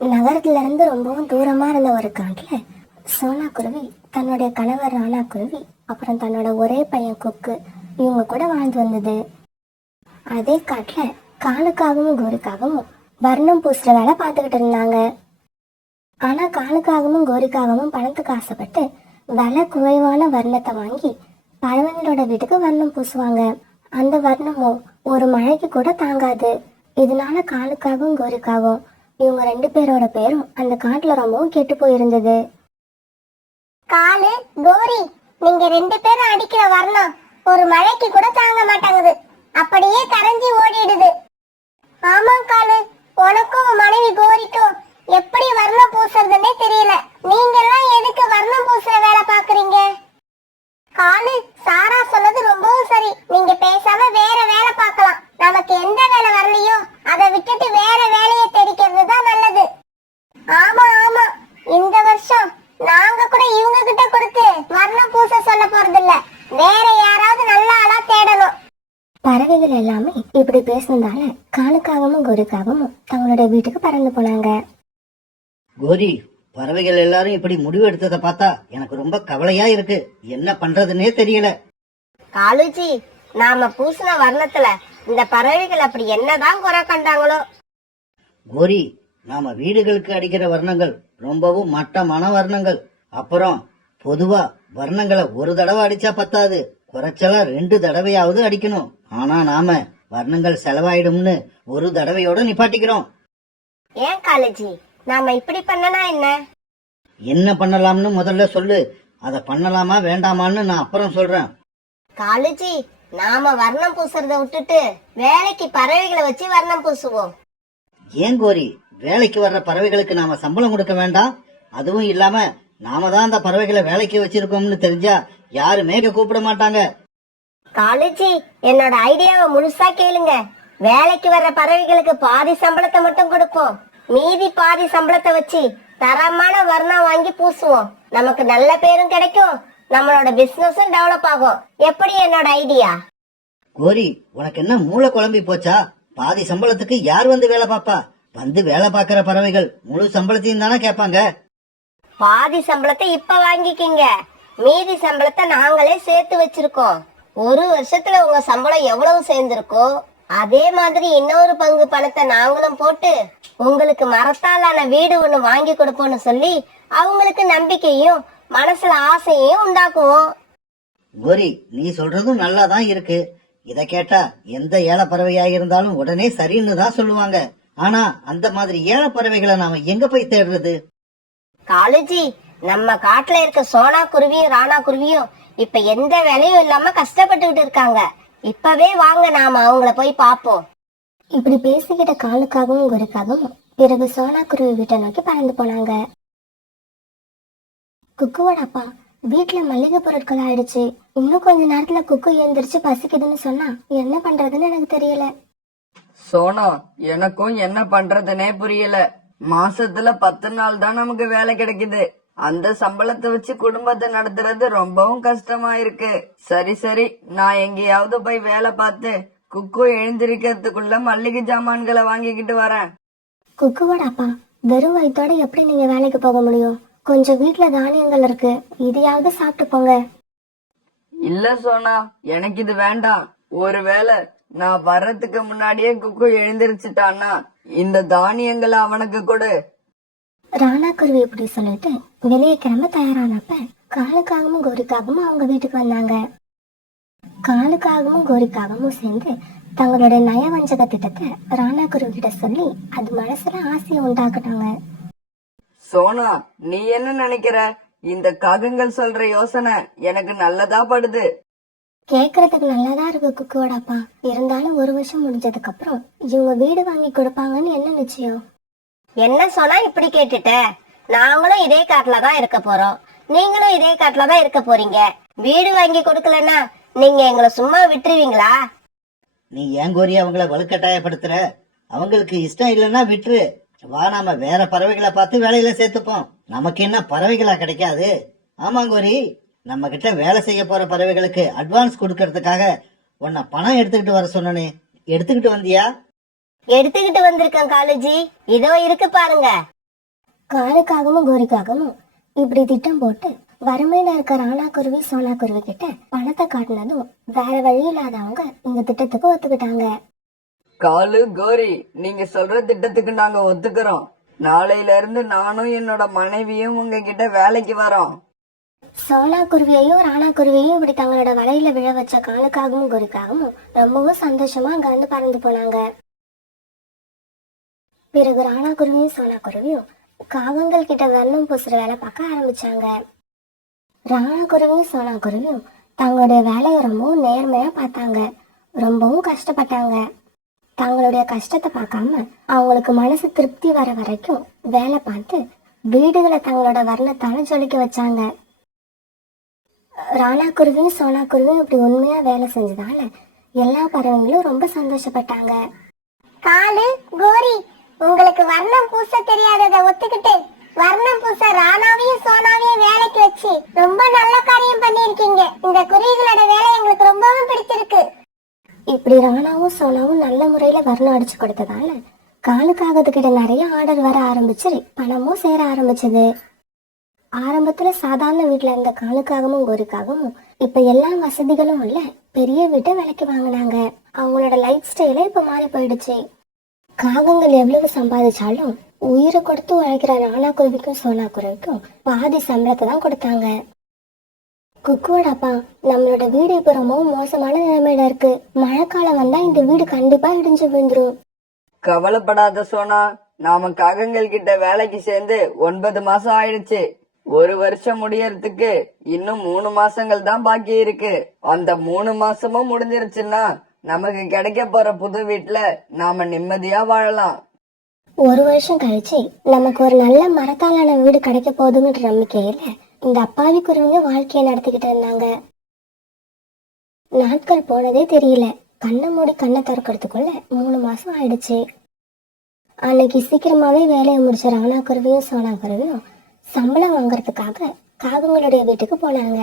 நகரத்துல இருந்து ரொம்பவும் தூரமா இருந்த ஒரு காட்டுல சோனா குருவி தன்னுடைய கணவர் ராணா குருவி அப்புறம் தன்னோட ஒரே பையன் கொக்கு இவங்க கூட வாழ்ந்து வந்தது. அதே காட்டுல காலுக்காகவும் கோரிக்காகவும் வர்ணம் பூசுற வேலை பார்த்துக்கிட்டு இருந்தாங்க. ஆனா காலுக்காகவும் கோரிக்காகவும் பணத்துக்கு ஆசைப்பட்டு விலை குறைவான வர்ணத்தை வாங்கி பறவைகளோட வீட்டுக்கு வர்ணம் பூசுவாங்க. அந்த வர்ணமும் ஒரு மழைக்கு கூட தாங்காது. இதனால காலுக்காகவும் கோரிக்காகவும் இவங்க 2 பேரோட பேரும் அந்த காட்டுல ரொம்பவும் கெட்டு போயிருந்தது. காலு கோரி, நீங்க 2 பேரும் அடிக்கிற வர்ணம் ஒரு மழைக்கு கூட தாங்க மாட்டாங்குது, அப்படியே கரைஞ்சி ஓடிடுது. ஆமா காலு, உனக்கும் உன் மனைவி கோரிக்கும் எப்படி வர்ணம் பூசுறதுன்னே தெரியல. நீங்க எல்லாம் எதுக்கு வர்ணம் பூசுற வேலை பாக்குறீங்க? காலு, சாரா சொன்னது ரொம்பவும் சரி. நீங்க பேசாம வேற வேலை பார்க்கலாம். நமக்கு எந்த வேலை வரலையோ அதை விட்டுட்டு வேற வேலையை தேடிக்கிறது தான் நல்லது. ஆமா ஆமா, இந்த வருஷம் நாங்க கூட இவங்க கிட்ட கொடுத்து வர்ணம் பூச சொல்ல போறதில்ல. வேற யாராவது நல்ல ஆளா தேடணும். பறவைகள் எல்லாமே இப்படி பேசுனதால காலுக்காகவும் கோரிக்காகவும் தங்களோட வீட்டுக்கு பறந்து போனாங்க. கோரி, பறவைகள் எல்லாரும் இப்படி முடிவு எடுத்ததை பார்த்தா எனக்கு ரொம்ப கவலையா இருக்கு. என்ன பண்றதுன்னே தெரியல. காலுஜி, நாம பூசின வர்ணத்துல இந்த பறவைகள் அப்படி என்னதான் குறை கண்டாங்களோ? கோரி, நாம வீடுகளுக்கு அடிக்கிற வர்ணங்கள் ரொம்பவும் மட்டமான வர்ணங்கள். அப்புறம் பொதுவா வர்ணங்களை ஒரு தடவை அடிச்சா பத்தாது, குறைச்சலா 2 தடவையாவது அடிக்கணும். ஆனா நாம வர்ணங்கள் செலவாயிடும்னு ஒரு தடவையோட நிப்பாட்டிக்கிறோம். ஏன் காலுஜி, நாம இப்படி பண்ணனா என்ன பண்ணலாம்னு முதல்ல சொல்லு. அத பண்ணலாமா வேண்டாமான்னு நான் அப்புறம் சொல்றேன். காலுஜி, நாம வர்ணம் பூசுறத விட்டுட்டு வேலைக்கு பறவைகளை வச்சு வர்ணம் பூசுவோம். ஏன் கோரி, வேலைக்கு வர்ற பறவைகளுக்கு நாம சம்பளம் கொடுக்க வேண்டாம்? அதுவும் இல்லாம நாம தான் அந்த பறவைகளை வேலைக்கு வச்சிருக்கோம்னு தெரிஞ்சா யாருமே கூப்பிட மாட்டாங்க. காலுஜி, என்னோட ஐடியாவை முழுசா கேளுங்க. வேலைக்கு வர்ற பறவைகளுக்கு பாதி சம்பளத்தை மட்டும் கொடுப்போம். மீதி பாதி சம்பளத்தை வச்சு தரமான வர்ணம் வாங்கி பூசுவோம். நமக்கு நல்ல பேரும் கிடைக்கும், நம்மளோட பிசினஸும் டெவலப் ஆகும். எப்படி என்னோட ஐடியா? கோரி, உனக்கு என்ன மூளை குழம்பி போச்சா? பாதி சம்பளத்துக்கு யார் வந்து வேலை பாப்பா? வந்து வேலை பாக்குற பறவைகள் முழு சம்பளத்தையும் தானே கேட்பாங்க. பாதி சம்பளத்தை இப்ப வாங்கிக்கிங்க, மீதி சம்பளத்தை நாங்களே சேர்த்து வச்சிருக்கோம். ஒரு வருஷத்துல உங்க சம்பளம் எவ்வளவு சேர்ந்திருக்கோ அதே மாதிரி இன்னொரு பங்கு பணத்தை நாங்களும் போட்டு உங்களுக்கு மரத்தாலான வீடு ஒண்ணு வாங்கி கொடுப்போம்னு சொல்லி அவங்களுக்கு நம்பிக்கையும் மனசுல ஆசையையும் உண்டாக்குவோம். கோரி, நீ சொல்றதும் நல்லாதான் இருக்கு. இத கேட்டா எந்த ஏழை பறவையா இருந்தாலும் உடனே சரின்னு தான் சொல்லுவாங்க. ஆனா அந்த மாதிரி ஏழை பறவைகளை நாம எங்க போய் தேடுறது? காலுஜி, நம்ம காட்டுல இருக்க சோனா குருவியும் ராணா குருவியும் இப்ப எந்த வேலையும் இல்லாம கஷ்டப்பட்டுக்கிட்டு இருக்காங்க. இப்பவே வாங்க நாம அவங்கள போய் பாப்போம். இப்படி பேசிக்கிட்ட காலுக்காகவும் கோரிக்காகவும் பிறகு சோனா குருவி வீட்டை நோக்கி பறந்து போனாங்க. குக்குவோட அப்பா, வீட்டுல மளிகை பொருட்கள் ஆயிடுச்சு. இன்னும் கொஞ்ச நேரத்துல குக்கு எழுந்திரிச்சு பசிக்குதுன்னு சொன்னா என்ன பண்றதுன்னு எனக்கு தெரியல. சோனா, எனக்கும் என்ன பண்றதுனே புரியல. மாசத்துல 10 நாள் தான் நமக்கு வேலை கிடைக்குது. அந்த சம்பளத்தை வச்சு குடும்பத்தை நடத்துறது ரொம்பவும் கஷ்டமா இருக்கு. சரி சரி, நான் எங்கேயாவது போய் வேலை பார்த்து குக்கு எழுந்திருக்கிறதுக்குள்ள மல்லிகை ஜாமான்களை வாங்கிக்கிட்டு வரேன். குக்குவோட அப்பா, வெறும் வயிற்றோட எப்படி நீங்க வேலைக்கு போக முடியும்? கொஞ்சம் வீட்டுல தானியங்கள் இருக்கு, இதையாவது சாப்பிட்டு போங்க. இல்ல சோனா, எனக்கு இது வேண்டாம். ஒருவேளை நான் வர்றதுக்கு முன்னாடியே குக்கு எழுந்திருச்சுட்டான்னா இந்த தானியங்களை அவனுக்கு கொடு. ராணா குருவி இப்படி சொல்லிட்டு வெளியே கிளம்ப தயாரானப்ப காலுக்காகவும் கோரிக்காகவும் அவங்க வீட்டுக்கு வந்தாங்க. காலுக்காகவும் கோரிக்காகவும் சேர்ந்து தங்களோட நயவஞ்சக திட்டத்தை ராணா குருவி கிட்ட சொல்லி அது மனசுல ஆசையை உண்டாக்குட்டாங்க. சோனா, நீ என்ன நினைக்கிற? இந்த காகங்கள் சொல்ற யோசனை எனக்கு நல்லதா படுது. கேக்குறதுக்கு நல்லாதான் இருக்கு குக்குவோட அப்பா. இருந்தாலும் 1 வருஷம் முடிஞ்சதுக்கு அப்புறம் இவங்க வீடு வாங்கி கொடுப்பாங்கன்னு என்ன நிச்சயம்? என்ன சொன்னா இப்படி கேட்டுட்ட? நாங்களும் இதே காட்டுல தான் இருக்க போறோம், நீங்களும் இதே காட்டுல தான் இருக்க போறீங்க. வீடு வாங்கி கொடுக்கலன்னா நீங்க எங்களை சும்மா விட்டுருவீங்களா? நீ ஏன் கோரி அவங்கள வலுக்கட்டாயப்படுத்துற? அவங்களுக்கு இஷ்டம் இல்லைன்னா விட்டுரு. வா, நாம வேற பறவைகளை பார்த்து வேலையில சேர்த்துப்போம். நமக்கு என்ன பறவைகளா கிடைக்காது? ஆமா கோரி, நம்ம கிட்ட வேலை செய்ய போற பறவைகளுக்கு அட்வான்ஸ் கொடுக்கறதுக்காக உன்னை பணம் எடுத்துக்கிட்டு வர சொன்னனே, எடுத்துக்கிட்டு வந்தியா? எடுத்துக்கிட்டு வந்திருக்கேன் காலேஜி, இதோ இருக்கு பாருங்க. காலுக்காகவும் கோரிக்காகவும் இப்படி திட்டம் போட்டு வறுமையில இருக்க ராணா குருவி சோனா குருவி கிட்ட பணத்தை காட்டினதும் வேற வழி இல்லாதவங்க இந்த திட்டத்துக்கு ஒத்துக்கிட்டாங்க. காலு கோரி, நீங்க சொல்ற திட்டத்துக்கு நாங்க ஒத்துக்கிறோம். நாளையில இருந்து நானும் என்னோட மனைவியும் உங்ககிட்ட வேலைக்கு வரோம். சோனா குருவியையும் ராணா குருவியையும் இப்படி தங்களோட வலையில விழ வச்ச காலுக்காகவும் கோரிக்காகவும் ரொம்பவும் சந்தோஷமா அங்க இருந்து பறந்து போனாங்க. பிறகு ராணா குருவியும் சோனா குருவியும் காகங்கள் கிட்ட வர்ணம் பூசுற வேலை பார்க்க ஆரம்பிச்சாங்க. ராணா குருவியும் சோனா குருவியும் தங்களுடைய வேலையை ரொம்பவும் நேர்மையா பார்த்தாங்க. ரொம்பவும் கஷ்டப்பட்டாங்க. தங்களுடைய கஷ்டத்தை பார்க்காம அவங்களுக்கு மனசு திருப்தி வர வரைக்கும் வேலை பார்த்து வீடுகளை தங்களோட வர்ணத்தால ஜொலிக்க வச்சாங்க. ராணா குருவியும் சோனா குருவியும் இப்படி உண்மையா வேலை செஞ்சதால எல்லா பறவைங்களும் ரொம்ப சந்தோஷப்பட்டாங்க. காலு கோரி, உங்களுக்கு வர்ணம் பூச தெரியாததை ஒத்துக்கிட்டு வர்ணம் பூச ராணாவையும் சோனாவையும் வேலைக்கு வச்சு ரொம்ப நல்ல காரியம் பண்ணிருக்கீங்க. இந்த குருவிகளோட வேலை எங்களுக்கு ரொம்பவும் பிடிச்சிருக்கு. இப்படி ராணாவும் சோனாவும் நல்ல முறையில வர்ணம் அடிச்சு கொடுத்ததால காலுக்காகத்துக்கிட்ட நிறைய ஆர்டர் வர ஆரம்பிச்சு பணமும் சேர ஆரம்பிச்சது. ஆரம்பத்துல சாதாரண வீட்டுல இருந்த காலுக்காகவும் கோரிக்காகவும் இப்ப எல்லா வசதிகளும் உள்ள பெரிய வீட்டை விலைக்கு வாங்கினாங்க. அவங்களோட லைஃப் ஸ்டைலே இப்ப மாறி போயிடுச்சு. காகங்கள் எவ்வளவு சம்பாதிச்சாலும் உயிரை கொடுத்து உழைக்கிற ராணா குருவிக்கும் சோனா குருவிக்கும் பாதி சம்பளத்தை தான் கொடுத்தாங்க. குக்குவோட அப்பா, நம்மளோட வீடு இப்ப ரொம்பவும் மோசமான நிலைமையில இருக்கு. மழைக்காலம் வந்தா இந்த வீடு கண்டிப்பா இடிஞ்சு விழுந்துரும். கவலைப்படாத சோனா, நாம காகங்கள் கிட்ட வேலைக்கு சேர்ந்து 9 மாசம் ஆயிடுச்சு. 1 வருஷம் முடியறதுக்கு இன்னும் 3 மாசங்கள் தான் பாக்கி இருக்கு. அந்த 3 மாசமும் முடிஞ்சிருச்சுன்னா நமக்கு கிடைக்க போற புது வீட்டுல நாம நிம்மதியா வாழலாம். 1 வருஷம் கழிச்சு நமக்கு ஒரு நல்ல மரத்தாலான வீடு கிடைக்க போகுதுங்கிற நம்பிக்கையில இந்த அப்பாவி குருவிங்க வாழ்க்கையை நடத்திக்கிட்டு இருந்தாங்க. நாட்கள் போனதே தெரியல. கண்ணை மூடி கண்ணை திறக்கிறதுக்குள்ள 3 மாசம் ஆயிடுச்சு. அன்னைக்கு சீக்கிரமாவே வேலையை முடிச்ச ராணா குருவியும் சோனா குருவியும் சம்பளம் வாங்கறதுக்காக காகங்களுடைய வீட்டுக்கு போனாங்க.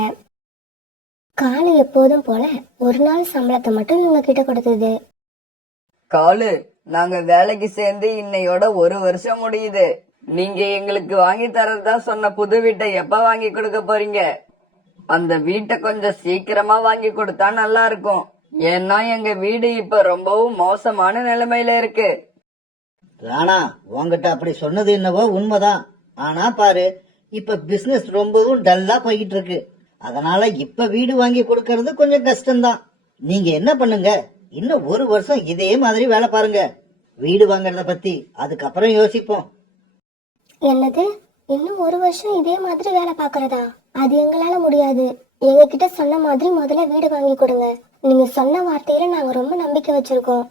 காலு எப்போதும் போல ஒரு நாள் சம்பளத்தை மட்டும் இவங்க கிட்ட கொடுத்தது. காலு, நாங்க வேலைக்கு சேர்ந்து இன்னையோட 1 வருஷம் முடியுது. நீங்க எங்களுக்கு வாங்கி தரதா சொன்ன புது வீட்டை எப்ப வாங்கி கொடுக்க போறீங்க? அந்த வீட்டை கொஞ்சம் சீக்கிரமா வாங்கி கொடுத்தா நல்லா இருக்கும். ஏன்னா எங்க வீடு இப்ப ரொம்பவும் மோசமான நிலைமையில இருக்கு. ராணா, உங்ககிட்ட அப்படி சொன்னது என்னவோ உண்மைதான். ஆனா பாரு, இப்ப பிசினஸ் ரொம்பவும் டல்லா போய்கிட்டு இருக்கு. அதனால இப்ப வீடு வாங்கி கொடுக்கறது கொஞ்சம் கஷ்டம்தான். நீங்க என்ன பண்ணுங்க, இன்னும் 1 வருஷம் இதே மாதிரி வேலை பாருங்க. வீடு வாங்கறத பத்தி அதுக்கப்புறம் யோசிப்போம். என்னது, இன்னும் 1 வருஷம் இதே மாதிரி வேலை பாக்குறதா? அது எங்களால முடியாது. எங்க கிட்ட சொன்ன மாதிரி முதல்ல வீடு வாங்கி கொடுங்க. நீங்க சொன்ன வார்த்தையில நாங்க ரொம்ப நம்பிக்கை வச்சிருக்கோம்.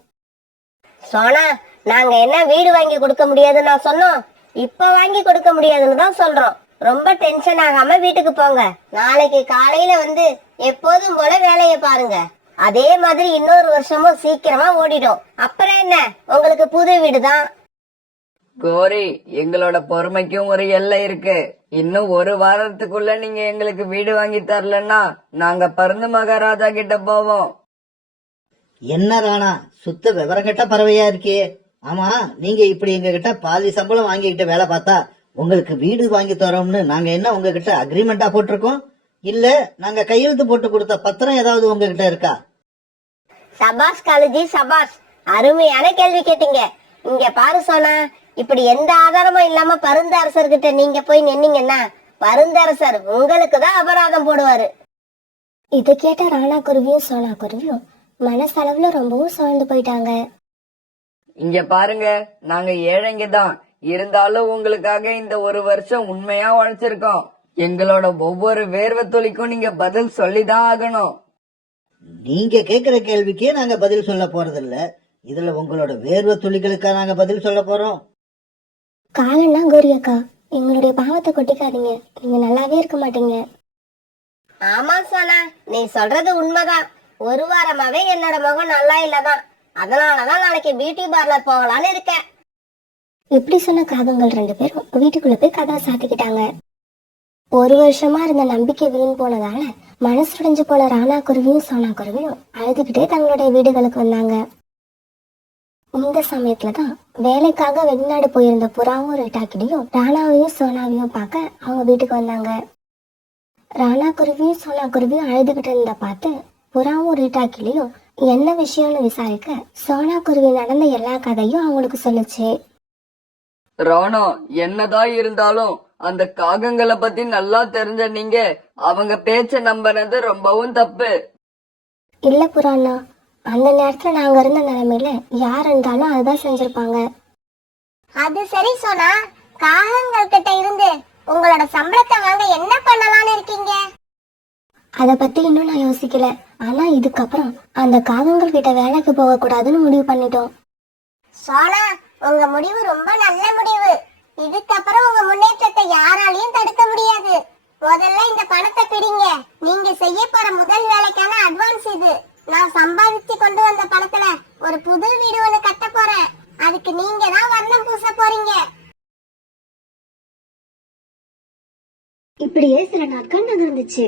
சோனா, நாங்க என்ன வீடு வாங்கி கொடுக்க முடியாதுன்னு நான் சொன்னோம்? இப்ப வாங்கி கொடுக்க முடியாதுன்னு தான் சொல்றோம். ரொம்ப டென்ஷன் ஆகாம வீட்டுக்கு போங்க. நாளைக்கு காலையில வந்து எப்போதும் போல வேலையை பாருங்க. அதே மாதிரி இன்னொரு வருஷமும் சீக்கிரமா ஓடிடும். அப்புறம் என்ன, உங்களுக்கு புது வீடு தான். கோரி, எங்களோட பொறுமைக்கும் ஒரு எல்லை இருக்கு. இன்னும் 1 வாரத்துக்குள்ள நீங்க எங்களுக்கு வீடு வாங்கி தரலன்னா நாங்க பருந்து மகாராஜா கிட்ட போவோம். என்ன ராணா, சுத்த விவரங்கட்ட பறவையா இருக்கே. ஆமா, நீங்க இப்படி எங்க கிட்ட பாதி சம்பளம் வாங்கிக்கிட்டு வேலை பார்த்தா உங்களுக்கு வீடு வாங்கி தரோம்னு நாங்க என்ன உங்ககிட்ட அக்ரிமெண்டா போட்டிருக்கோம்? இல்ல நாங்க கையெழுத்து போட்டு கொடுத்த பத்திரம் ஏதாவது உங்ககிட்ட இருக்கா? சபாஷ் காலுஜி, சபாஷ். அருமையான கேள்வி கேட்டீங்க. இங்க பாரு சோனா, இப்படி எந்த ஆதாரமும் இல்லாம பருந்தரசர்கிட்ட நீங்க போய் நின்னீங்கன்னா பருந்தரசர் உங்களுக்கு தான் அபராதம் போடுவாரு. இதை கேட்ட ராணா குருவியும் சோனா குருவியும் மனசளவுல ரொம்பவும் சோர்ந்து போயிட்டாங்க. இங்க பாருங்க, நாங்க ஏழைங்க தான். இருந்தாலும் உங்களுக்காக இந்த 1 வருஷம் உண்மையா உழைச்சிருக்கோம். எங்களோட ஒவ்வொரு வேர்வை துளிக்கும் நீங்க பதில் சொல்லிதான் ஆகணும். நீங்க கேக்குற கேள்விக்கே நாங்க பதில் சொல்ல போறது இல்ல. இதுல உங்களோட வேர்வை துளிகளுக்கா நாங்க பதில் சொல்ல போறோம்? காலன்னா கோரி அக்கா, எங்களுடைய பாவத்தை கொட்டிக்காதீங்க. நீங்க நல்லாவே இருக்க மாட்டீங்க. ஆமா சோனா, நீ சொல்றது உண்மைதான். 1 வாரமாவே என்னோட முகம் நல்லா இல்லதான். அதனாலதான் நாளைக்கு பியூட்டி பார்லர் போகலான்னு இருக்கேன். இப்படி சொன்ன காகங்கள் 2 பேரும் வீட்டுக்குள்ள போய் கதவை சாத்திக்கிட்டாங்க. 1 வருஷமா இருந்த நம்பிக்கை வீண் போனதால மனசுடைஞ்சு போன ராணா குருவியும் சோனா குருவியும் அழுதுகிட்டே தங்களுடைய வீடுகளுக்கு வந்தாங்க. இந்த சமயத்துல தான் வேலைக்காக வெளிநாடு போயிருந்த புறாவும் ரிட்டாக்கிடையும் ராணாவையும் சோனாவையும் பார்க்க அவங்க வீட்டுக்கு வந்தாங்க. ராணா குருவியும் சோனா குருவியும் அழுதுகிட்டு இருந்த பார்த்து புறாவும் ரிட்டாக்கிலையும் என்ன விஷயம்னு விசாரிக்க சோனா குருவி நடந்த எல்லா கதையும் அவங்களுக்கு சொல்லுச்சு. ராணா, என்னதான் இருந்தாலும் அந்த காகங்களை பத்தி நல்லா தெரிஞ்ச நீங்க அவங்க பேச்ச நம்பினது ரொம்பவும் தப்பு. இல்ல புறாண்ணா, அந்த நேரத்துல நாங்க இருந்த நிலைமையில யார் இருந்தாலும் அதுதான் செஞ்சிருப்பாங்க. அது சரி சோனா, காகங்கள் கிட்ட இருந்து உங்களோட சம்பளத்தை வாங்க என்ன பண்ணலாம்னு இருக்கீங்க? அத பத்தி இன்னும் நான் யோசிக்கல. ஆனா இதுக்கப்புறம் அந்த காகங்கள் கிட்ட வேலைக்கு போக கூடாதுன்னு முடிவு பண்ணிட்டோம். சோனா, உங்க முடிவு ரொம்ப நல்ல முடிவு. இதுக்கப்புறம் உங்க முன்னேற்றத்தை யாராலையும் தடுக்க முடியாது. முதல்ல இந்த பணத்தை பிடிங்க. நீங்க செய்ய போற முதல் வேலைக்கான அட்வான்ஸ் இது. நான் சம்பாதிச்சு கொண்டு வந்த பணத்துல ஒரு புது வீடு ஒண்ணு கட்ட போறேன். அதுக்கு நீங்க தான் வர்ணம் பூச போறீங்க. இப்படியே சில நாட்கள் நகர்ந்துச்சு.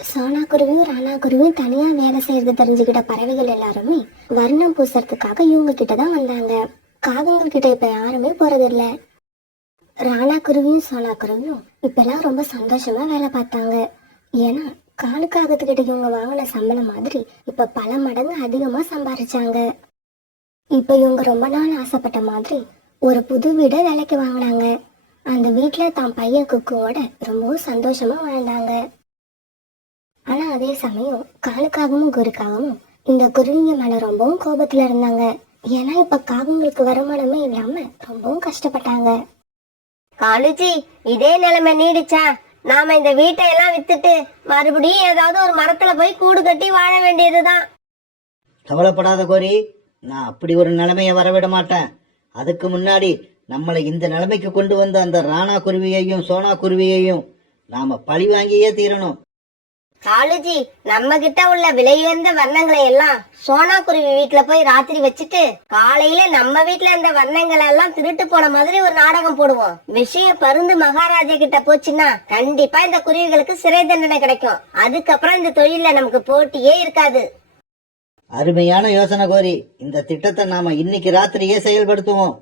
சோனா குருவியும் ராணா குருவியும் தனியா வேலை செய்யறது தெரிஞ்சுக்கிட்ட பறவைகள் எல்லாருமே வர்ணம் பூசறதுக்காக இவங்க கிட்டதான் வந்தாங்க. காகங்கள் கிட்ட இப்ப யாருமே போறதில்ல. ராணா குருவியும் சோனா குருவியும் இப்பெல்லாம் ரொம்ப சந்தோஷமா வேலை பார்த்தாங்க. ஏன்னா காலுக்காகத்துக்கிட்ட இவங்க வாங்கின சம்பளம் மாதிரி இப்ப பல மடங்கு அதிகமா சம்பாரிச்சாங்க. இப்ப இவங்க ரொம்ப நாள் ஆசைப்பட்ட மாதிரி ஒரு புது வீடை விலைக்கு வாங்கினாங்க. அந்த வீட்டுல தான் பையன் குக்குவோட ரொம்பவும் சந்தோஷமா வாழ்ந்தாங்க. ஆனா அதே சமயம் காலுக்காகவும் குருக்காகவும் இந்த குருவிங்க மேல ரொம்பவும் கோபத்துல இருந்தாங்க. ஏன்னா இப்ப காகங்களுக்கு வருமானமே இல்லாம ரொம்பவும் கஷ்டப்பட்டாங்க. காலுஜி, இதே நிலைமை நீடிச்சா நாம இந்த வீட்டை எல்லாம் வித்துட்டு மறுபடியும் ஏதாவது ஒரு மரத்துல போய் கூடு கட்டி வாழ வேண்டியதுதான். கவலைப்படாத கோரி, நான் அப்படி ஒரு நிலைமையை வரவிட மாட்டேன். அதுக்கு முன்னாடி நம்மளை இந்த நிலைமைக்கு கொண்டு வந்த அந்த ராணா குருவியையும் சோனா குருவியையும் நாம பழி வாங்கியே தீரணும். காலுஜி, நம்ம கிட்ட உள்ள விலையுயர்ந்த வர்ணங்களை எல்லாம் சோனா குருவி வீட்டுல போய் ராத்திரி வச்சுட்டு காலையில நம்ம வீட்டுல இருந்த வர்ணங்களை எல்லாம் திருட்டு போன மாதிரி ஒரு நாடகம் போடுவோம். விஷயம் பருந்து மகாராஜா கிட்ட போச்சுன்னா கண்டிப்பா இந்த குருவிகளுக்கு சிறை தண்டனை கிடைக்கும். அதுக்கப்புறம் இந்த தொழில நமக்கு போட்டியே இருக்காது. அருமையான யோசனை கோரி, இந்த திட்டத்தை நாம இன்னைக்கு ராத்திரியே செயல்படுத்துவோம்.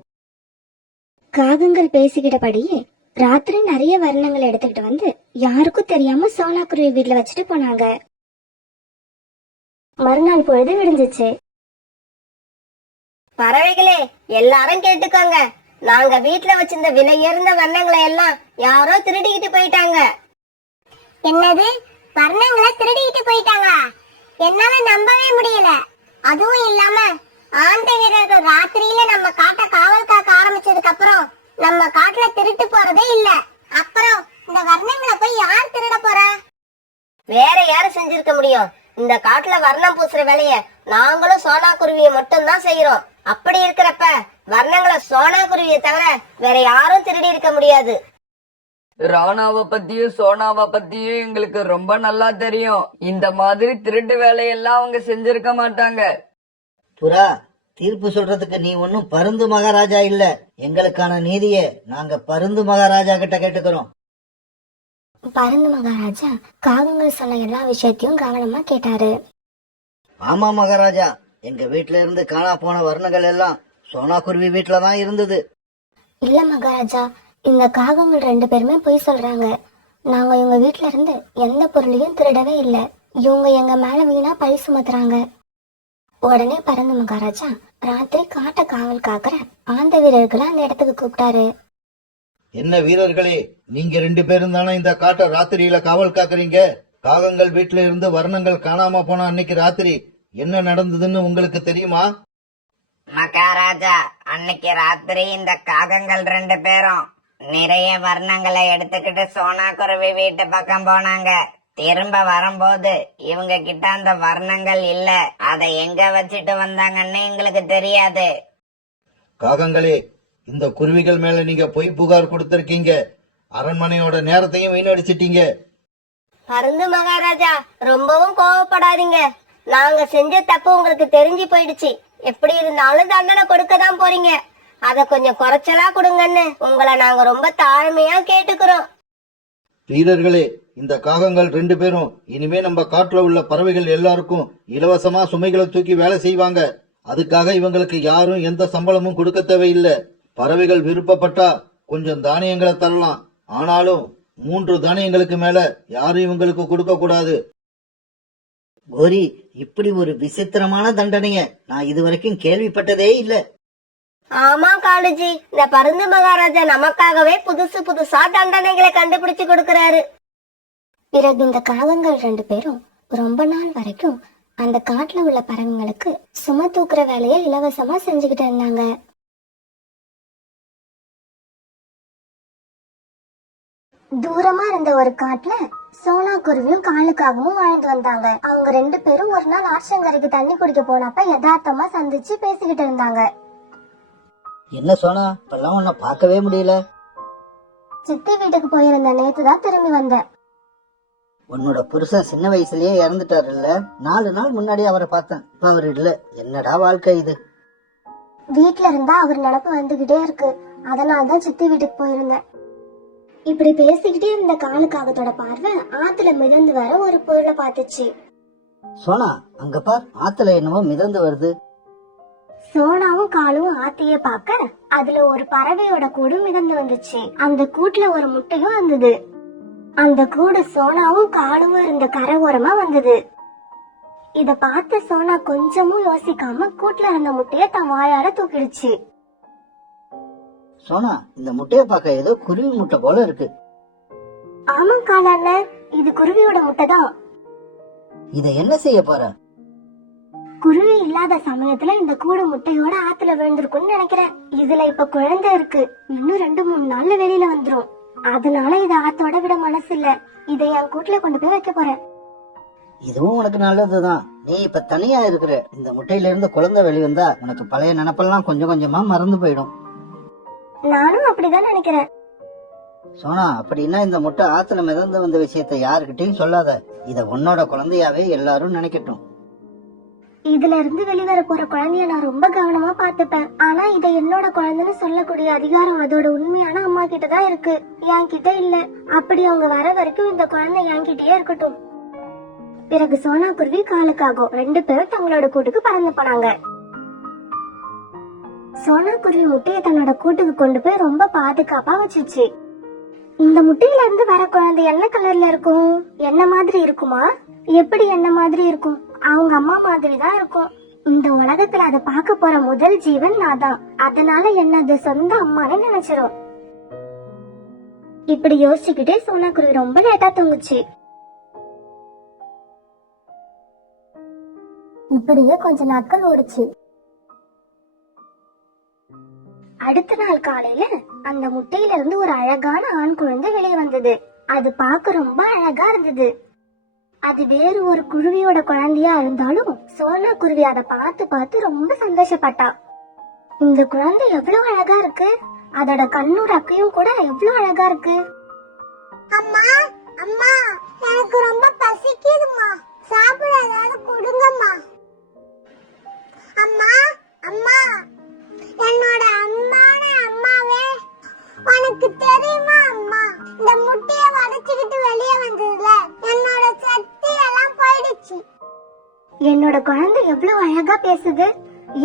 காகங்கள் பேசிக்கிட்டபடியே ராத்திரி நிறைய வர்ணங்களை எடுத்துக்கிட்டு வந்து யாருக்கும் தெரியாம சோனா குருவி வீட்டுல வச்சுட்டு போனாங்க. மறுநாள் பொழுது விடிஞ்சிச்சு. பறவைகளே, எல்லாரும் கேட்டுக்கோங்க. நாங்க வீட்டுல வச்சிருந்த விலையுயர்ந்த வர்ணங்களை எல்லாம் யாரோ திருடிக்கிட்டு போயிட்டாங்க. என்னது, வர்ணங்களை திருடிக்கிட்டு போயிட்டாங்களா? என்னால நம்பவே முடியல. அதுவும் இல்லாம ஆந்தை வீரர்கள் ராத்திரியில நம்ம காட்ட காவல் காக்க ஆரம்பிச்சதுக்கு அப்புறம் நம்ம காட்டுல திருட்டு போறதே இல்ல. அப்புறம் இந்த வர்ணங்களை போய் யார் திருட போறா? வேற யாரு செஞ்சிருக்க முடியும்? இந்த காட்டுல வர்ணம் பூசுற வேலைய நாங்களும் சோனா குருவியை மட்டும் தான் செய்யறோம். அப்படி இருக்கிறப்ப வர்ணங்களை சோனா குருவியை தவிர வேற யாரும் திருடி இருக்க முடியாது. ராணாவை பத்தியும் சோனாவை பத்தியும் எங்களுக்கு ரொம்ப நல்லா தெரியும். இந்த மாதிரி திருட்டு வேலையெல்லாம் அவங்க செஞ்சிருக்க மாட்டாங்க. புறா, தீர்ப்பு சொல்றதுக்கு நீ ஒன்னும் பருந்து மகாராஜா இல்ல. எங்களுக்கான நீதியை நாங்க பருந்து மகாராஜா கிட்ட கேட்டுக்கிறோம். பருந்து மகாராஜா காகங்கள் சொன்ன எல்லா விஷயத்தையும் கவனமா கேட்டாரு. ஆமா மகாராஜா, எங்க வீட்டுல இருந்து காணா போன வர்ணங்கள் எல்லாம் சோனா குருவி வீட்டுல தான் இருந்தது. இல்ல மகாராஜா, இந்த காகங்கள் 2 பேருமே பொய் சொல்றாங்க. நாங்க இவங்க வீட்டுல இருந்து எந்த பொருளையும் திருடவே இல்ல. இவங்க எங்க மேல வீணா பழி சுமத்துறாங்க. உடனே பறந்து மகாராஜா ராத்திரி காட்ட காவல் காக்குற ஆந்த வீரர்களை அந்த இடத்துக்கு கூப்பிட்டாரு. என்ன வீரர்களே, நீங்க 2 பேரும் தானே இந்த காட்டை ராத்திரியில காவல் காக்குறீங்க? காகங்கள் வீட்டுல இருந்து வர்ணங்கள் காணாம போன அன்னைக்கு ராத்திரி என்ன நடந்ததுன்னு உங்களுக்கு தெரியுமா? மகாராஜா, அன்னைக்கு ராத்திரி இந்த காகங்கள் 2 பேரும் நிறைய வர்ணங்களை எடுத்துக்கிட்டு சோனா குருவி வீட்டு பக்கம் போனாங்க. திரும்ப வரும்போது இவங்க கிட்ட அந்த வர்ணங்கள் இல்ல. அதை எங்க வச்சுட்டு வந்தாங்கன்னு எங்களுக்கு தெரியாது. காகங்களே, இந்த குருவிகள் மேல நீங்க பொய் புகார் கொடுத்திருக்கீங்க. அரண்மனையோட நேரத்தையும் வீணடிச்சிட்டீங்க. பருந்து மகாராஜா, ரொம்பவும் கோவப்படாதீங்க. நாங்க செஞ்ச தப்பு உங்களுக்கு தெரிஞ்சு போயிடுச்சு. எப்படி இருந்தாலும் தண்டனை கொடுக்க தான் போறீங்க. அத கொஞ்சம் குறைச்சலா கொடுங்கன்னு உங்களை நாங்க ரொம்ப தாழ்மையா கேட்டுக்கிறோம். வீரர்களே, இந்த காகங்கள் 2 பேரும் இனிமே நம்ம காட்டுல உள்ள பறவைகள் எல்லாருக்கும் இலவசமா சுமைகளை தூக்கி வேலை செய்வாங்க. அதுக்காக இவங்களுக்கு யாரும் எந்த சம்பளமும் கொடுக்க தேவையில்லை. பறவைகள் விருப்பப்பட்டா கொஞ்சம் தானியங்களை தரலாம். ஆனாலும் 3 தானியங்களுக்கு மேல யாரும் இவங்களுக்கு கொடுக்க கூடாது. கோரி, இப்படி ஒரு விசித்திரமான தண்டனைய நான் இதுவரைக்கும் கேள்விப்பட்டதே இல்ல. ஆமா காலுஜி, இந்த பருந்து மகாராஜா நமக்காகவே புதுசு புதுசா தண்டனைகளை கண்டுபிடிச்சு கொடுக்கறாரு. பிறகு இந்த காகங்கள் 2 பேரும் ரொம்ப நாள் வரைக்கும் அந்த காட்டுல உள்ள பறவைங்களுக்கு சும தூக்குற வேலையை இலவசமா செஞ்சுக்கிட்டு இருந்தாங்க. தூரமா இருந்த ஒரு காட்டுல சோனா குருவியும் காலுக்காகவும் வாழ்ந்து வந்தாங்க. அவங்க 2 பேரும் ஒரு நாள் ஆற்றங்கரைக்கு தண்ணி குடிக்க போனப்ப யதார்த்தமா சந்திச்சு பேசிக்கிட்டு இருந்தாங்க. என்ன சோனா, இப்பெல்லாம் உன்னை பார்க்கவே முடியல. சித்தி வீட்டுக்கு போயிருந்த நேத்து தான் திரும்பி வந்தேன். உன்னோட புருஷன் சின்ன வயசுலயே இறந்துட்டாருல்ல? 4 நாள் முன்னாடி அவரை பார்த்தேன். இப்ப அவர் இல்ல. என்னடா வாழ்க்கை இது. வீட்டுல இருந்தா அவர் நினப்பு வந்துகிட்டே இருக்கு. அதனாலதான் சித்தி வீட்டுக்கு போயிருந்தேன். இப்படி பேசிக்கிட்டே இருந்த காலுக்காகத்தோட பார்வை ஆத்துல மிதந்து வர ஒரு பொருளை பார்த்துச்சு. சோனா, அங்க பார், ஆத்துல என்னமோ மிதந்து வருது. சோனாவும் காலும் ஆத்தையே பார்க்க அதுல ஒரு பறவையோட கூடு மிதந்து வந்துச்சு. அந்த கூட்டுல ஒரு முட்டையும் இருந்தது. அந்த கூடு சோனாவும் காலும் இருந்த கரை ஓரமா வந்தது. இத பார்த்த சோனா கொஞ்சமும் யோசிக்காம கூட்டுல இருந்த முட்டைய தன் வாயால தூக்கிடுச்சு. சோனா, இந்த முட்டைய பார்க்க ஏதோ குருவி முட்டை போல இருக்கு. ஆமா காலாண்ண, இது குருவியோட முட்டை தான். இத என்ன செய்ய போற? குருவி இல்லாத சமயத்துல இந்த கூடு முட்டையோட ஆத்துல விழுந்திருக்கும்னு நினைக்கிறேன். இதுல இப்ப குழந்தை இருக்கு. இன்னும் 2-3 நாள்ல வெளியில வந்துரும். அதனால இத ஆத்தோட விட மனசு இல்ல. இதை என் கூட்டுல கொண்டு போய் வைக்க போறேன். இதுவும் உனக்கு நல்லதுதான். நீ இப்ப தனியா இருக்கிற. இந்த முட்டையில இருந்து குழந்தை வெளிவந்தா உனக்கு பழைய நினப்பெல்லாம் கொஞ்சம் கொஞ்சமா மறந்து போயிடும். நானும் அப்படிதான் நினைக்கிறேன். சோனா, அப்படின்னா இந்த முட்டை ஆத்துல மிதந்து வந்த விஷயத்த யாருக்கிட்டையும் சொல்லாத. இத உன்னோட குழந்தையாவே எல்லாரும் நினைக்கட்டும். இதுல இருந்து வெளிவர போற குழந்தைய நான் ரொம்ப கவனமா பாத்துப்பேன். ஆனா இத என்னோட குழந்தைன்னு சொல்லக்கூடிய அதிகாரம் அதோட உண்மையான அம்மா கிட்டதான் இருக்கு, என் கிட்ட இல்ல. அப்படி அவங்க வர வரைக்கும் இந்த குழந்தை என்கிட்டயே இருக்கட்டும். பிறகு சோனா குருவி காலுக்காகும் 2 பேரும் தங்களோட கூட்டுக்கு பறந்து போனாங்க. சோனா குருவி முட்டைய தன்னோட கூட்டுக்கு கொண்டு போய் ரொம்ப பாதுகாப்பா வச்சுச்சு. இந்த முட்டையில இருந்து வர குழந்தை என்ன கலர்ல இருக்கும்? என்ன மாதிரி இருக்குமா? எப்படி என்ன மாதிரி இருக்கும்? அவங்க அம்மா மாதிரி தான் இருக்கும். இந்த உலகத்துல அதை பார்க்க போற முதல் ஜீவன் நான் தான். அதனால என்னது சொந்த அம்மான்னு நினைச்சிரும். இப்படி யோசிச்சுக்கிட்டே சோனா குருவி ரொம்ப லேட்டா தூங்குச்சு. இப்படியே கொஞ்ச நாட்கள் ஓடுச்சு. அடுத்த நாள் காலையில அந்த முட்டையில இருந்து ஒரு அழகான ஆண் குழந்தை வெளியே வந்தது. அது பார்க்க ரொம்ப அழகா இருந்தது. அது வேறு ஒரு குருவியோட குழந்தையா இருந்தாலும் சோனா குருவி அதை பார்த்து பார்த்து ரொம்ப சந்தோஷப்பட்டா. இந்த குழந்தை எவ்வளவு அழகா இருக்கு. அதோட கண்ணோட அக்கையும் கூட எவ்வளவு அழகா இருக்கு. அம்மா அம்மா, எனக்கு ரொம்ப பசிக்குதுமா, சாப்பிட ஏதாவது கொடுங்கம்மா. அம்மா அம்மா, என்னோட அம்மானே அம்மாவே, உனக்கு தெரியுமா அம்மா, இந்த முட்டைய வடைச்சுக்கிட்டு வெளியே வந்ததுல என்னோட சக்தி எல்லாம் போயிடுச்சு. என்னோட குழந்தை எவ்வளவு அழகா பேசுது.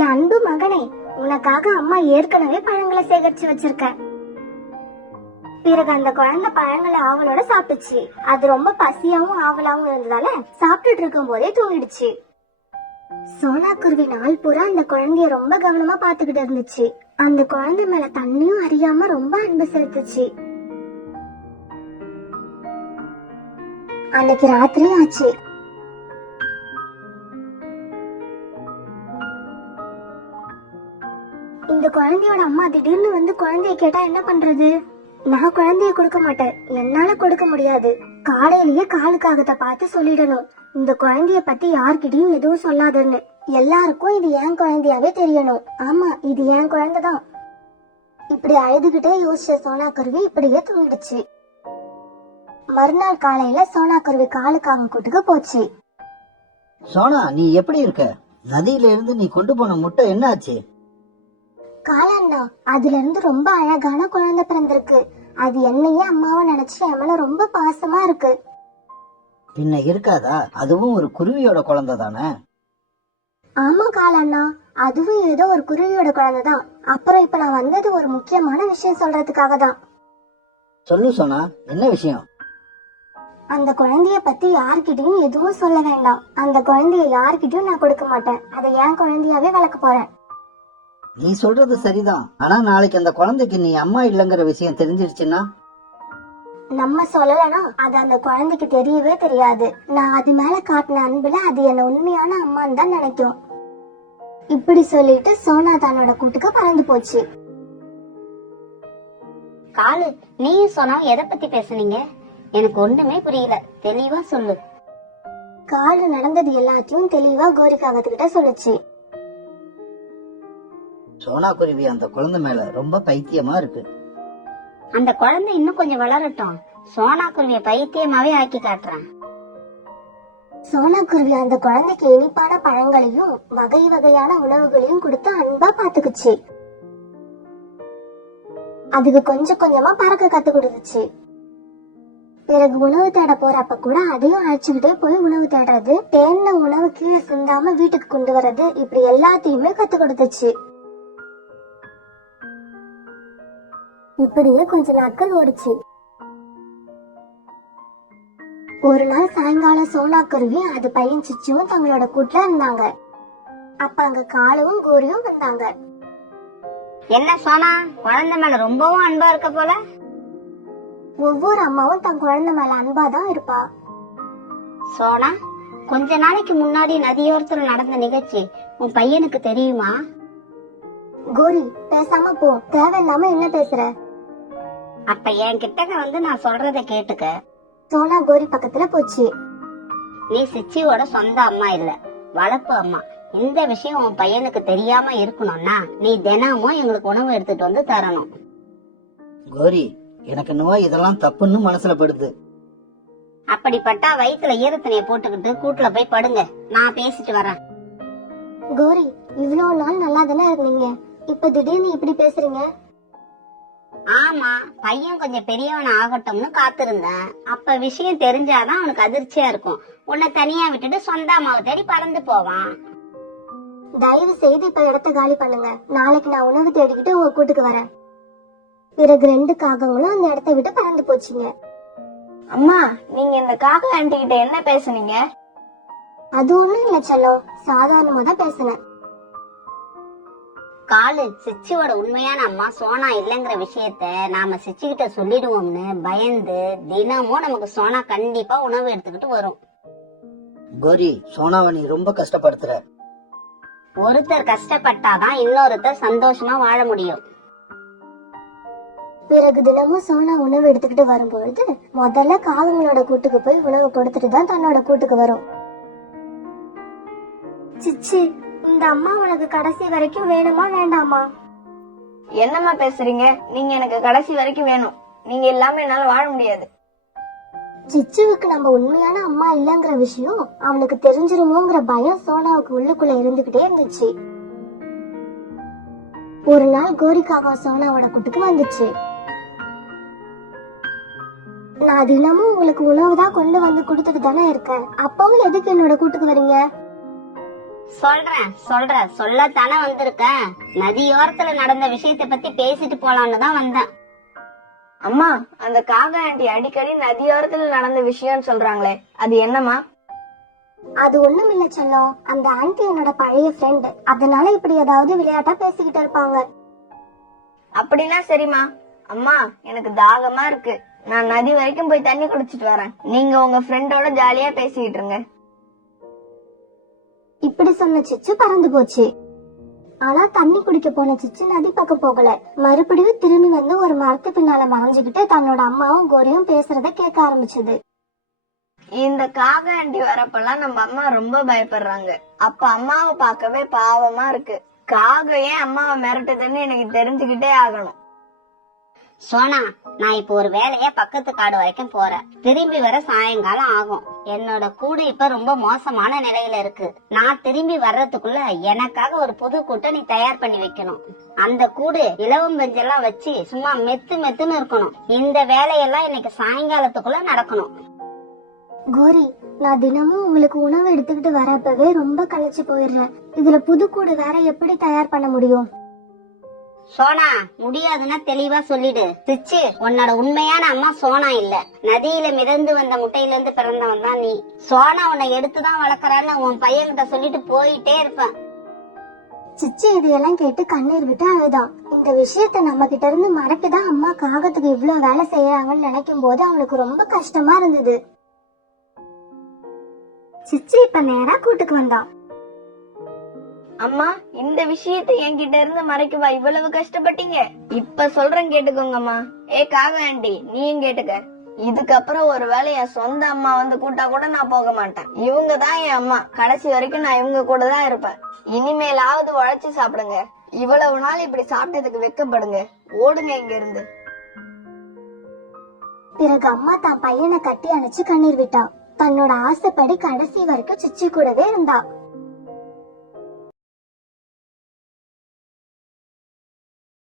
என் அன்பு மகனே, உனக்காக அம்மா ஏற்கனவே பழங்களை சேகரிச்சு வச்சிருக்க. பிறகு அந்த குழந்தை பழங்களை ஆவலோட சாப்பிட்டுச்சு. அது ரொம்ப பசியாவும் ஆவலாவும் இருந்ததால சாப்பிட்டுட்டு இருக்கும் போதே தூங்கிடுச்சு. சோனா குருவி நாள் பூரா அந்த குழந்தைய ரொம்ப கவனமா பாத்துக்கிட்டு இருந்துச்சு. அந்த குழந்தை மேல தண்ணியும் அறியாம ரொம்ப அன்பு செலுத்துச்சு. அன்னைக்கு ராத்திரி ஆச்சு. இந்த குழந்தையோட அம்மா திடீர்னு வந்து குழந்தைய கேட்டா என்ன பண்றது? நான் குழந்தைய கொடுக்க மாட்டேன், என்னால கொடுக்க முடியாது. காலையிலேயே காலுக்காகத்தை பார்த்து சொல்லிடணும், இந்த குழந்தைய பத்தி யார்கிட்டயும் எதுவும் சொல்லாதுன்னு. எல்லாருக்கும் இது என் குழந்தையாவே தெரியணும். ஆமா, இது என் குழந்தைதான். இப்படி அழுதுகிட்டே யோசிச்ச சோனா குருவி இப்படியே தூங்கிடுச்சு. மறுநாள் காலையில சோனா குருவி காலுக்காக கூட்டுக்கு போச்சு. சோனா, நீ எப்படி இருக்க? நதியில இருந்து நீ கொண்டு போன முட்டை என்ன ஆச்சு? காலண்ணா, அதுல இருந்து ரொம்ப அழகான குழந்தை பிறந்திருக்கு. அது என்னையே அம்மாவை நினைச்சு என் மேல ரொம்ப பாசமா இருக்கு. பின்ன இருக்காதா? அதுவும் ஒரு குருவியோட குழந்தை தானே. ஆமா காலண்ணா, அதுவும் ஏதோ ஒரு குருவியோட குழந்தைதான். அப்புறம் இப்ப நான் வந்தது ஒரு முக்கியமான விஷயம் சொல்றதுக்காக தான். சொல்லு சோனா, என்ன விஷயம்? அந்த குழந்தைய பத்தி யார்கிட்டயும் எதுவும் சொல்ல வேண்டாம். அந்த குழந்தைய யார்கிட்டயும் நான் கொடுக்க மாட்டேன். அதை என் குழந்தையாவே வளர்க்க போறேன். நீ சொல்றது சரிதான். ஆனா நாளைக்கு அந்த குழந்தைக்கு நீ அம்மா இல்லங்கிற விஷயம் தெரிஞ்சிருச்சுன்னா? நம்ம சொல்லலனா அது அந்த குழந்தைக்கு தெரியவே தெரியாது. நான் அது மேல காட்டின அன்புல அது என்ன உண்மையான அம்மான்னு தான் நினைக்கும். இப்படி சொல்லிட்டு சோனா தன்னோட கூட்டுக்கு பறந்து போச்சு. காலு, நீயும் சொன்னா எதை பத்தி பேசுனீங்க? எனக்கு ஒண்ணுமே புரியல, தெளிவா சொல்லு. காலு நடந்தது எல்லாத்தையும் தெளிவா கோரிக்காகத்துக்கிட்ட சொல்லுச்சு. சோனா குருவி அந்த குழந்தை மேல ரொம்ப பைத்தியமா இருக்கு. அந்த குழந்தை இன்னும் கொஞ்சம் வளரட்டும், சோனா குருவிய பைத்தியமாவே ஆக்கி காட்டுறேன். சோனா குருவி அந்த குழந்தைக்கு இனிப்பான பழங்களையும் வகை வகையான உணவுகளையும் கொடுத்து அன்பா பாத்துக்குச்சு. அதுக்கு கொஞ்சம் கொஞ்சமா பறக்க கத்து கொடுத்துச்சு. பிறகு உணவு தேட போறப்ப கூட அதையும் அழைச்சுக்கிட்டே போய் உணவு தேடுறது, தேன்ன உணவு கீழே சிந்தாம வீட்டுக்கு கொண்டு வர்றது, இப்படி எல்லாத்தையுமே கத்து கொடுத்துச்சு. இப்படியே கொஞ்ச நாட்கள் ஓடிச்சு. ஒரு நாள் சாயங்காலம் சோனா குருவி அது பையன் சிச்சுவும் தங்களோட கூட்டுல இருந்தாங்க. அப்ப அங்க காலுவும் கோரியும் வந்தாங்க. என்ன சோனா, குழந்தை மேல ரொம்பவும் அன்பா இருக்க போல. ஒவ்வொரு அம்மாவும் தன் குழந்தை மேல அன்பாதான் இருப்பா. சோனா, கொஞ்ச நாளைக்கு முன்னாடி நதியோரத்துல நடந்த நிகழ்ச்சி உன் பையனுக்கு தெரியுமா? கோரி, பேசாம போ. தேவையில்லாம என்ன பேசுற? அப்ப என் கிட்டக்க வந்து நான் சொல்றத கேட்டுக்க. சோனா கோரி பக்கத்துல போச்சு. நீ சிச்சியோட சொந்த அம்மா இல்ல, வளர்ப்பு அம்மா. இந்த விஷயம் உன் பையனுக்கு தெரியாம இருக்கணும்னா நீ தினமும் எங்களுக்கு உணவு எடுத்துட்டு வந்து தரணும். கோரி, எனக்கு என்னவோ இதெல்லாம் தப்புன்னு மனசுல படுது. அப்படிப்பட்டா வயித்துல ஈரத்தனைய போட்டுக்கிட்டு கூட்டுல போய் படுங்க, நான் பேசிட்டு வரேன். கோரி, இவ்வளவு நாள் நல்லா தானே இருந்தீங்க, இப்ப திடீர்னு இப்படி பேசுறீங்க? ஆமா, பையன் கொஞ்சம் பெரியவன் ஆகட்டும்னு காத்திருந்தேன். அப்ப விஷயம் தெரிஞ்சாதான் அவனுக்கு அதிர்ச்சியா இருக்கும். உன்னை தனியா விட்டுட்டு சொந்த அம்மாவை தேடி பறந்து போவான். தயவு செய்து இப்ப இடத்த காலி பண்ணுங்க. நாளைக்கு நான் உணவு தேடிக்கிட்டு உங்க கூட்டுக்கு வரேன். பிறகு 2 காகங்களும் அந்த இடத்த விட்டு பறந்து போச்சுங்க. அம்மா, நீங்க இந்த காக்கா ஆண்டி கிட்ட என்ன பேசுனீங்க? அது ஒண்ணும் இல்ல செல்லம், சாதாரணமா தான் பேசினேன். காலு, சிச்சுவோட உண்மையான அம்மா சோனா இல்லங்கிற விஷயத்த நாம சிச்சுக்கிட்ட சொல்லிடுவோம்னு பயந்து தினமும் நமக்கு சோனா கண்டிப்பா உணவு எடுத்துக்கிட்டு வரும். கோரி, சோனாவை நீ ரொம்ப கஷ்டப்படுத்துற. ஒருத்தர் கஷ்டப்பட்டாதான் இன்னொருத்தர் சந்தோஷமா வாழ முடியும். பிறகு தினமும் சோனா உணவு எடுத்துக்கிட்டு வரும்பொழுது முதல்ல காகங்களோட கூட்டுக்கு போய் உணவு கொடுத்துட்டு தான் தன்னோட கூட்டுக்கு வரும். சிச்சி, இந்த அம்மா உனக்கு கடைசி வரைக்கும் வேணுமா வேண்டாமா? என்னம்மா பேசுறீங்க? நீங்க எனக்கு கடைசி வரைக்கும் வேணும். நீங்க இல்லாம என்னால வாழ முடியாது. சிச்சுவுக்கு நம்ம உண்மையான அம்மா இல்லங்கிற விஷயம் அவனுக்கு தெரிஞ்சிருமோங்கிற பயம் சோனாவுக்கு உள்ளுக்குள்ள இருந்துகிட்டே இருந்துச்சு. ஒரு நாள் கோரிக்காக சோனாவோட கூட்டுக்கு வந்துச்சு. நான் தினமும் உங்களுக்கு உணவு தான் கொண்டு வந்து கொடுத்துட்டு தானே இருக்கேன், அப்பவும் எதுக்கு என்னோட கூட்டுக்கு வரீங்க? சொல்றேன் சொல்லத்தானே வந்திருக்கேன். நதியோரத்துல நடந்த விஷயத்த பத்தி பேசிட்டு போலான்னு தான் வந்தேன். அம்மா, அந்த காக்கா ஆண்டி அடிக்கடி நதியோரத்துல நடந்த விஷயம் சொல்றாங்களே, அது என்னம்மா? அது ஒண்ணும் இல்ல செல்லம், அந்த ஆண்டி என்னோட பழைய ஃப்ரெண்ட். அதனால இப்படி ஏதாவது விளையாட்டா பேசிக்கிட்டு இருப்பாங்க. அப்படின்னா சரிம்மா. அம்மா, எனக்கு தாகமா இருக்கு. நான் நதி வரைக்கும் போய் தண்ணி குடிச்சிட்டு வரேன். நீங்க உங்க ஃப்ரெண்டோட ஜாலியா பேசிக்கிட்டு இருங்க. இப்படி சொன்ன சிச்சு பறந்து போச்சு. ஆனா தண்ணி குடிக்க போன சிச்சு நதி பக்கம் போகல. மறுபடியும் திரும்பி வந்து ஒரு மரத்து பின்னால மறைஞ்சுகிட்டு தன்னோட அம்மாவும் கோரியும் பேசுறத கேட்க ஆரம்பிச்சது. இந்த காக்கா ஆண்டி வரப்பெல்லாம் நம்ம அம்மா ரொம்ப பயப்படுறாங்க. அப்ப அம்மாவை பார்க்கவே பாவமா இருக்கு. காகம் ஏன் அம்மாவை மிரட்டுதுன்னு எனக்கு தெரிஞ்சுக்கிட்டே ஆகணும். சோனா, நான் இப்போ ஒரு வேலையா பக்கத்து காடு வரைக்கும் போறேன். திரும்பி வர சாயங்காலம் ஆகும். என்னோட கூடு இப்ப ரொம்ப மோசமான நிலையில இருக்கு. நான் திரும்பி வர்றதுக்குள்ள எனக்காக ஒரு புது கூட்டை நீ தயார் பண்ணி வைக்கணும். அந்த கூடு இலவம் பெஞ்செல்லாம் வச்சு சும்மா மெத்துன்னு இருக்கணும். இந்த வேலையெல்லாம் இன்னைக்கு சாயங்காலத்துக்குள்ள நடக்கணும். கோரி, நான் தினமும் உங்களுக்கு உணவு எடுத்துக்கிட்டு வரப்பவே ரொம்ப களைச்சு போயிடுறேன். இதுல புதுக்கூடு வேற எப்படி தயார் பண்ண முடியும்? சோனா, முடியாதுன்னா தெளிவா சொல்லிடு. சிச்சு, உன்னோட உண்மையான அம்மா சோனா இல்ல. நதியில மிதந்து வந்த முட்டையில இருந்து பிறந்தவன் தான் நீ. சோனா உன்னை எடுத்துதான் வளர்க்கறான்னு உன் பையன்கிட்ட சொல்லிட்டு போயிட்டே இருப்பேன். சிச்சி இதையெல்லாம் கேட்டு கண்ணீர் விட்டு அழுதான். இந்த விஷயத்த நம்ம கிட்ட இருந்து மறைக்கதான் அம்மா காகத்துக்கு இவ்ளோ வேலை செய்யறாங்கன்னு நினைக்கும் போது அவனுக்கு ரொம்ப கஷ்டமா இருந்தது. சிச்சி இப்ப நேரா கூட்டுக்கு வந்தான். அம்மா, இந்த விஷயத்தை என்கிட்ட இருந்து மறைக்கவா இவ்வளவு கஷ்டப்பட்டீங்க? இப்ப சொல்றேன் கேட்டுக்கோங்கம்மா. ஏ காக ஆண்டி, நீயும் கேட்டுக்க. இதுக்கப்புறம் ஒருவேளை என் சொந்த அம்மா வந்து கூட்டா கூட நான் போக மாட்டேன். இவங்க தான் என் அம்மா. கடைசி வரைக்கும் நான் இவங்க கூட தான் இருப்பேன். இனிமேலாவது உழைச்சு சாப்பிடுங்க. இவ்வளவு நாள் இப்படி சாப்பிட்டதுக்கு வெக்கப்படுங்க. ஓடுங்க இங்க இருந்து. பிறகு அம்மா தான் பையனை கட்டி அணைச்சு கண்ணீர் விட்டான். தன்னோட ஆசைப்படி கடைசி வரைக்கும் சிச்சி கூடவே இருந்தா.